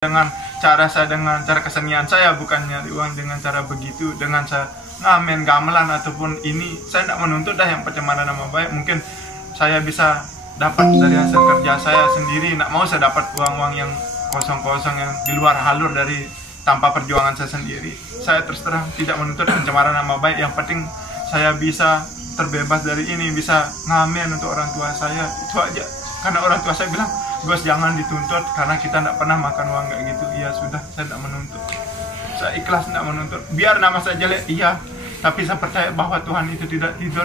dengan cara kesenian saya, bukan nyari uang dengan cara begitu, dengan saya ngamen gamelan ataupun ini. Saya tidak menuntut yang pencemaran nama baik. Mungkin saya bisa dapat dari hasil kerja saya sendiri, tidak mau saya dapat uang-uang yang kosong-kosong yang di luar halur dari tanpa perjuangan saya sendiri. Saya terus terang tidak menuntut pencemaran nama baik. Yang penting saya bisa terbebas dari ini, bisa ngamen untuk orang tua saya, itu aja. Karena orang tua saya bilang, Gus jangan dituntut karena kita tidak pernah makan uang kayak gitu. Iya sudah, saya tidak menuntut, saya ikhlas tidak menuntut. Biar nama saya jelek, iya, tapi saya percaya bahwa Tuhan itu tidak tidur.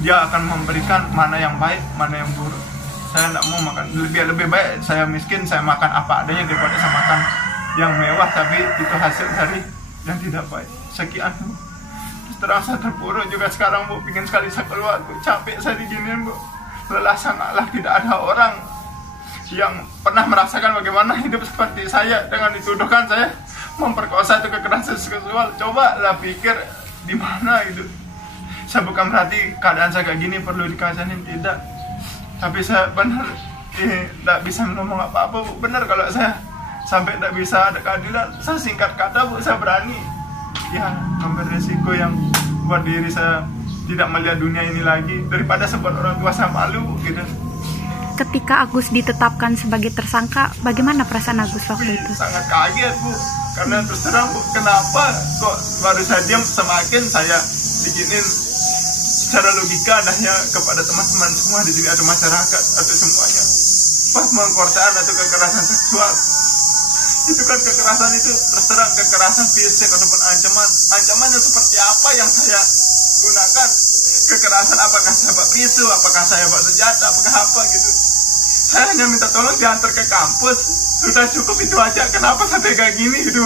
Dia akan memberikan mana yang baik, mana yang buruk. Saya tidak mau makan, lebih baik saya miskin, saya makan apa adanya daripada saya makan yang mewah tapi itu hasil dari yang tidak baik. Sekian, terus terang saya terpuruk juga sekarang Bu, pingin sekali saya keluar Bu, capek saya diginiin Bu, lelah sangatlah. Tidak ada orang yang pernah merasakan bagaimana hidup seperti saya dengan dituduhkan saya memperkosa atau kekerasan seksual. Coba lah pikir di mana itu. Saya bukan berarti keadaan saya kayak gini perlu dikasanin, tidak. Tapi saya benar tidak bisa ngomong apa-apa Bu. Benar kalau saya sampai tidak bisa ada keadilan, saya singkat kata Bu, saya berani ya ambil resiko yang buat diri saya tidak melihat dunia ini lagi daripada sebab orang tua saya malu gitu. Ketika Agus ditetapkan sebagai tersangka, bagaimana perasaan Agus waktu itu? Sangat kaget Bu, karena terus terang Bu, kenapa kok baru saya diam semakin saya diginin. Secara logika adanya kepada teman-teman semua di sini, atau masyarakat atau semuanya, pas pengkortaan atau kekerasan seksual itu kan kekerasan itu terus terang kekerasan fisik ataupun ancaman yang seperti apa yang saya gunakan. Kekerasan apakah saya bawa pisau, apakah saya bawa senjata, apakah apa gitu. Saya hanya minta tolong diantar ke kampus, sudah cukup itu aja. Kenapa sampai kayak gini gitu?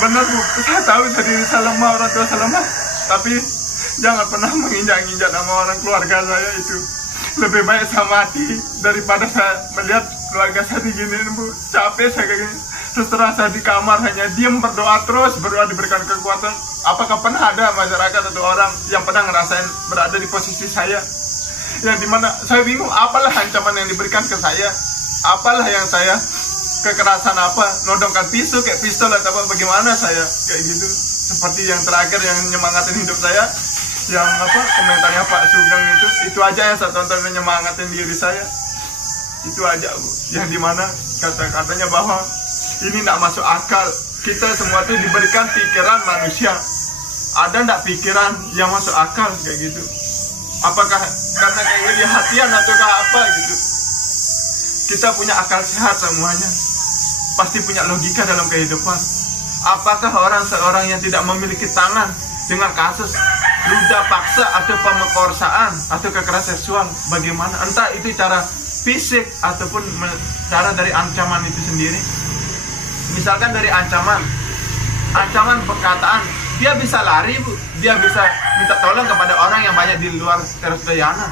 Benar Bu, saya tahu saya lemah, orang tua saya lemah, tapi jangan pernah menginjak-injak nama orang keluarga saya itu. Lebih baik saya mati daripada saya melihat keluarga saya diginiin Bu. Capek saya kayak gini. Terus terang saya di kamar hanya diam, berdoa terus, berdoa diberikan kekuatan. Apakah pernah ada masyarakat atau orang yang pernah ngerasain berada di posisi saya, yang dimana saya bingung apalah ancaman yang diberikan ke saya, apalah yang saya kekerasan apa, nodongkan pisau kayak pistol atau apa, bagaimana saya kayak gitu. Seperti yang terakhir yang nyemangatin hidup saya, yang apa komentarnya Pak Sugeng itu aja yang saya tonton menyemangatin diri saya. Itu aja Bu, yang dimana kata-katanya bahwa ini tidak masuk akal. Kita semua itu diberikan pikiran manusia, ada tidak pikiran yang masuk akal kayak gitu? Apakah karena kayak gini hatian ataukah apa gitu? Kita punya akal sehat semuanya, pasti punya logika dalam kehidupan. Apakah seorang yang tidak memiliki tangan dengan kasus ruda paksa atau pemerkosaan atau kekerasan seksual, bagaimana? Entah itu cara fisik ataupun cara dari ancaman itu sendiri. Misalkan dari ancaman perkataan, dia bisa lari Bu, dia bisa minta tolong kepada orang yang banyak di luar Teras Dayana.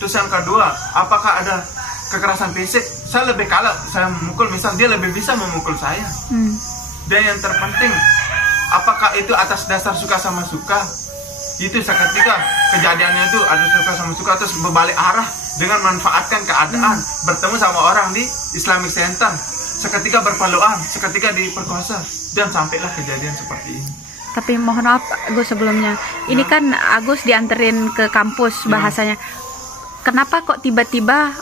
Terus yang kedua, apakah ada kekerasan fisik? Saya lebih kalah, saya memukul, misal dia lebih bisa memukul saya. Dan yang terpenting, apakah itu atas dasar suka sama suka? Itu seketika kejadiannya itu ada suka sama suka, terus berbalik arah dengan manfaatkan keadaan, bertemu sama orang di Islamic Center, seketika berpelukan, seketika diperkosa, dan sampailah kejadian seperti ini. Tapi mohon maaf Agus sebelumnya, ini kan Agus dianterin ke kampus bahasanya. Kenapa kok tiba-tiba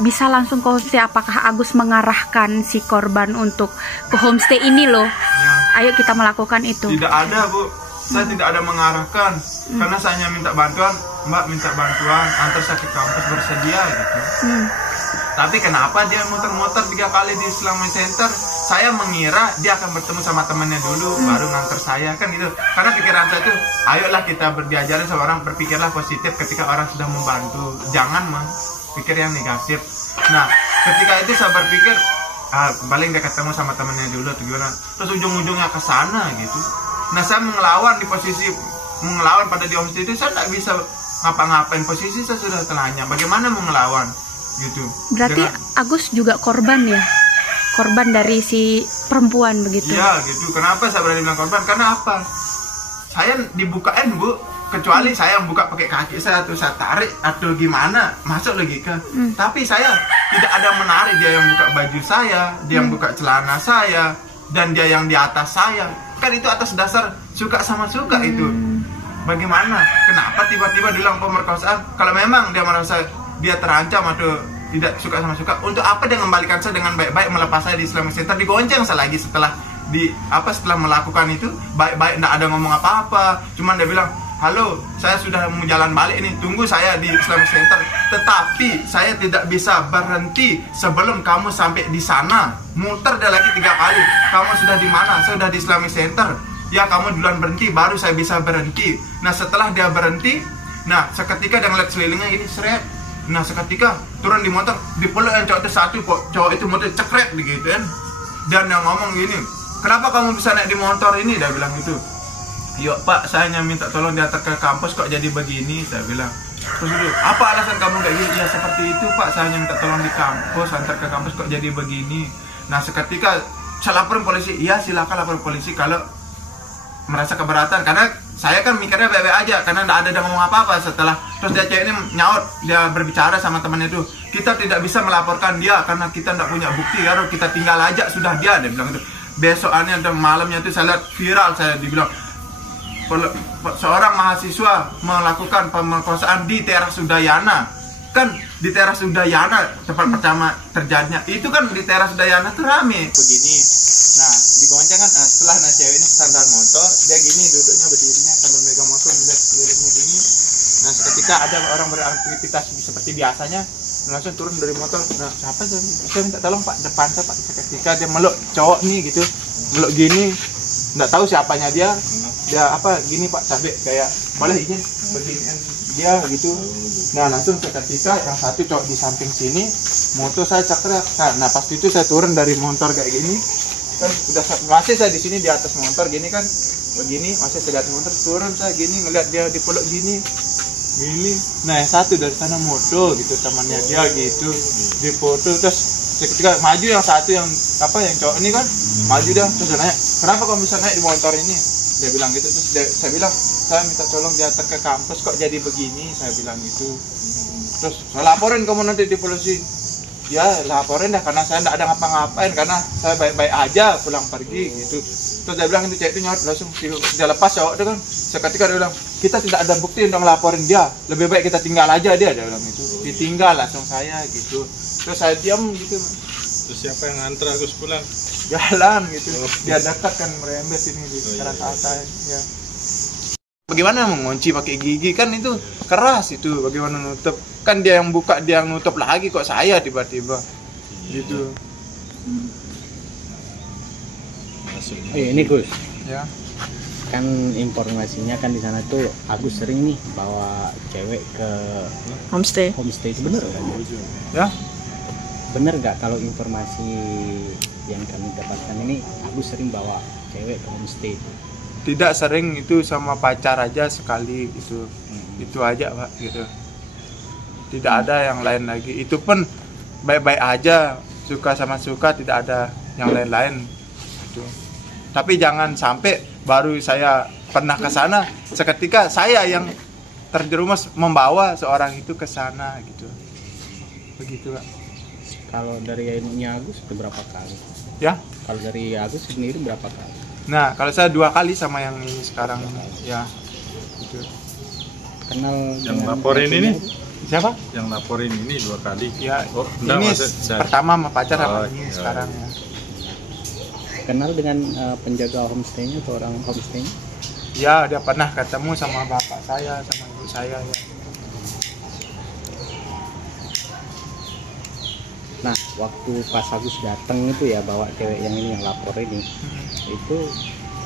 bisa langsung ke homestay? Apakah Agus mengarahkan si korban untuk ke homestay ini loh? Ayo kita melakukan itu. Tidak ada Bu, saya tidak ada mengarahkan, karena saya hanya minta bantuan, Mbak minta bantuan, antar saya ke kampus, bersedia gitu. Tapi kenapa dia muter-muter 3 kali di Islamic Center? Saya mengira dia akan bertemu sama temannya dulu, baru nganter saya kan gitu. Karena pikiran saya itu, ayolah kita diajarin sama orang, berpikirlah positif ketika orang sudah membantu, jangan pikir yang negatif. Nah, ketika itu saya berpikir, paling dia ketemu sama temannya dulu atau gimana. Terus ujung-ujungnya ke sana gitu. Nah, saya mengelawan pada di homestay itu, saya tidak bisa ngapa-ngapain, posisi saya sudah telahnya. Bagaimana mengelawan gitu? Berarti Agus juga korban ya? Korban dari si perempuan begitu? Iya gitu. Kenapa saya berani bilang korban? Karena apa? Saya dibukain Bu kecuali saya yang buka pakai kaki saya atau saya tarik atau gimana, masuk logika. Tapi saya tidak ada yang menarik, dia yang buka baju saya, dia yang buka celana saya, dan dia yang di atas saya. Kan itu atas dasar suka sama suka itu. Bagaimana? Kenapa tiba-tiba bilang pemerkosaan? Kalau memang dia merasa dia terancam atau tidak suka sama suka, untuk apa dia mengembalikan saya dengan baik-baik, melepas saya di Islamic Center, digonceng saya lagi setelah setelah melakukan itu baik-baik, tidak ada ngomong apa-apa, cuman dia bilang, halo, saya sudah mau jalan balik ini, tunggu saya di Islamic Center, tetapi saya tidak bisa berhenti sebelum kamu sampai di sana. Muter dia lagi 3 kali, kamu sudah di mana? Saya sudah di Islamic Center. Ya, kamu duluan berhenti, baru saya bisa berhenti. Nah, setelah dia berhenti, nah seketika dia ngeliat sekelilingnya ini, seret. Nah, seketika turun di motor, dipeluk yang cowok itu satu, kok cowok itu motor cekrek begitu kan. Dan yang ngomong gini, kenapa kamu bisa naik di motor ini? Dia bilang gitu. Yuk Pak, saya hanya minta tolong diantar ke kampus, kok jadi begini? Saya bilang. Terus itu, apa alasan kamu kayak gini? Ya seperti itu Pak, saya hanya minta tolong di kampus, antar ke kampus, kok jadi begini? Nah, seketika saya laporin polisi. Iya, silakan lapor polisi kalau merasa keberatan, karena saya kan mikirnya baik-baik aja, karena tidak ada yang ngomong apa-apa. Setelah terus dia cewek ini nyaut, dia berbicara sama temannya itu, kita tidak bisa melaporkan dia karena kita tidak punya bukti, harus kita tinggal aja sudah dia bilang itu. Besokannya dan malamnya itu saya lihat viral, saya dibilang seorang mahasiswa melakukan pemerkosaan di teras Udayana. Kan di teras Udayana tempat pertama terjadinya itu kan di teras Udayana tuh rame begini. Nah, digonceng kan, setelah cewek ini standar motor, dia gini duduknya berdirinya sambil megang motor, melihat sekelilingnya gini. Nah, ketika ada orang beraktivitas seperti biasanya, langsung turun dari motor. Nah, siapa sih? Saya minta tolong Pak, depan saya Pak. Ketika dia meluk cowok nih gitu, meluk gini, nggak tahu siapanya dia apa gini Pak, cabe kayak boleh izin beginian dia gitu. Nah, langsung seketika yang satu cowok di samping sini, motor saya cekrek. Nah, pas itu saya turun dari motor kayak gini. Kan udah masih saya di sini di atas motor gini kan begini, masih saya di atas motor, turun saya gini ngeliat dia dipeluk gini. Nah, yang satu dari sana moto gitu, temannya dia gitu dipoto. Terus ketika maju yang satu yang cowok ini kan maju dia, terus dia nanya, kenapa kamu bisa naik di motor ini? Dia bilang gitu. Terus saya bilang, saya minta tolong diantar ke kampus, kok jadi begini, saya bilang gitu. Terus saya laporin kamu nanti di polisi. Ya laporin dah, karena saya tidak ada ngapa-ngapain, karena saya baik-baik aja pulang pergi gitu. Terus dia bilang itu cewek itu nyaut, langsung dia lepas cowok itu kan. Seketika dia bilang, kita tidak ada bukti untuk ngelaporin dia, lebih baik kita tinggal aja dia bilang itu. Ditinggal langsung saya gitu. Terus saya diam gitu. Terus siapa yang nganter Agus pulang? Jalan gitu. Dia dekat kan merembes ini di rata-rata ya. Bagaimana mengunci pakai gigi kan itu keras itu, bagaimana nutup? Kan dia yang buka, dia yang nutup lagi, kok saya tiba-tiba gitu. Ini Gus. Ya. Kan informasinya kan di sana tuh Agus sering nih bawa cewek ke Homestay itu bener kan? Ya. Bener nggak kalau informasi yang kami dapatkan ini Agus sering bawa cewek ke homestay? Tidak sering, itu sama pacar aja sekali gitu. Itu aja Pak gitu. Tidak ada yang lain lagi. Itu pun baik-baik aja, suka sama suka, tidak ada yang lain-lain gitu. Tapi jangan sampai baru saya pernah ke sana, seketika saya yang terjerumus membawa seorang itu ke sana gitu. Begitu Pak. Kalau dari Agus itu berapa kali? Ya? Kalau dari Agus sendiri berapa kali? Nah, kalau saya 2 kali sama yang ini sekarang ya. Gitu. Kenal Yang laporin ini? Siapa? Yang laporin ini 2 kali. Ya, enggak, ini pertama sama pacar sama ini ya. sekarang ya. Kenal dengan penjaga homestay-nya atau orang homestay-nya? Ya, dia pernah ketemu sama bapak saya, sama ibu saya ya. Nah, waktu pas Agus datang itu ya bawa cewek yang ini yang lapor ini, itu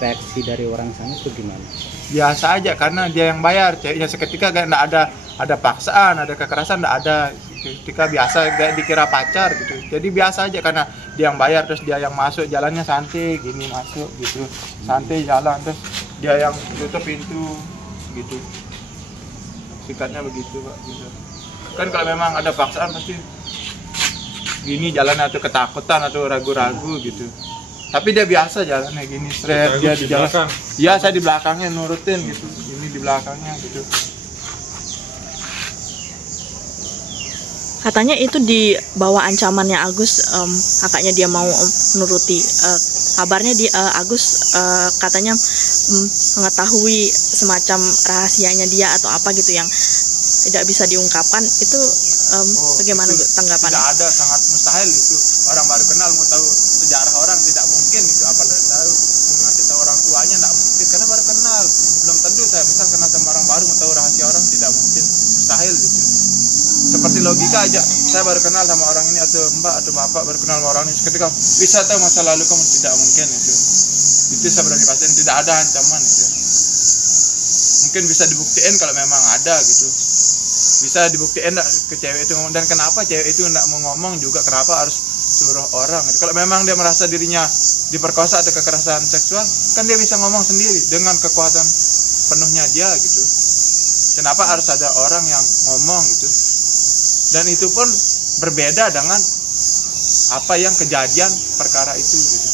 reaksi dari orang sana itu gimana? Biasa aja, karena dia yang bayar, ceweknya seketika gak ada paksaan, ada kekerasan, gak ada. Ketika biasa gak dikira pacar gitu. Jadi biasa aja karena dia yang bayar, terus dia yang masuk, jalannya santai gini, masuk gitu, santai jalan, terus dia yang tutup pintu gitu. Sikatnya begitu Pak gitu. Kan kalau memang ada paksaan pasti gini jalannya, atau ketakutan atau ragu-ragu gitu. Tapi dia biasa jalannya gini, straight, dia di jalan. Iya, saya di belakangnya nurutin gitu. Ini di belakangnya gitu. Katanya itu di bawah ancamannya Agus, kakaknya dia mau nuruti. Kabarnya Agus katanya mengetahui semacam rahasianya dia atau apa gitu yang tidak bisa diungkapkan. Itu bagaimana tanggapannya? Tidak ada, sangat mustahil itu. Orang baru kenal mau tahu sejarah orang tidak mungkin itu. Apalagi tahu mau ngasih tahu orang tuanya tidak mungkin karena baru kenal. Belum tentu saya misal kenal sama orang baru mau tahu rahasia orang, tidak mungkin, mustahil gitu. Seperti logika aja, saya baru kenal sama orang ini atau mbak atau bapak baru kenal sama orang ini, ketika bisa tahu masa lalu kamu, tidak mungkin itu saya berani pastiin tidak ada ancaman itu. Mungkin bisa dibuktiin kalau memang ada gitu, bisa dibuktiin ke cewek itu ngomong. Dan kenapa cewek itu tidak mau ngomong juga, kenapa harus suruh orang gitu. Kalau memang dia merasa dirinya diperkosa atau kekerasan seksual, kan dia bisa ngomong sendiri dengan kekuatan penuhnya dia gitu. Kenapa harus ada orang yang ngomong gitu? Dan itu pun berbeda dengan apa yang kejadian perkara itu gitu.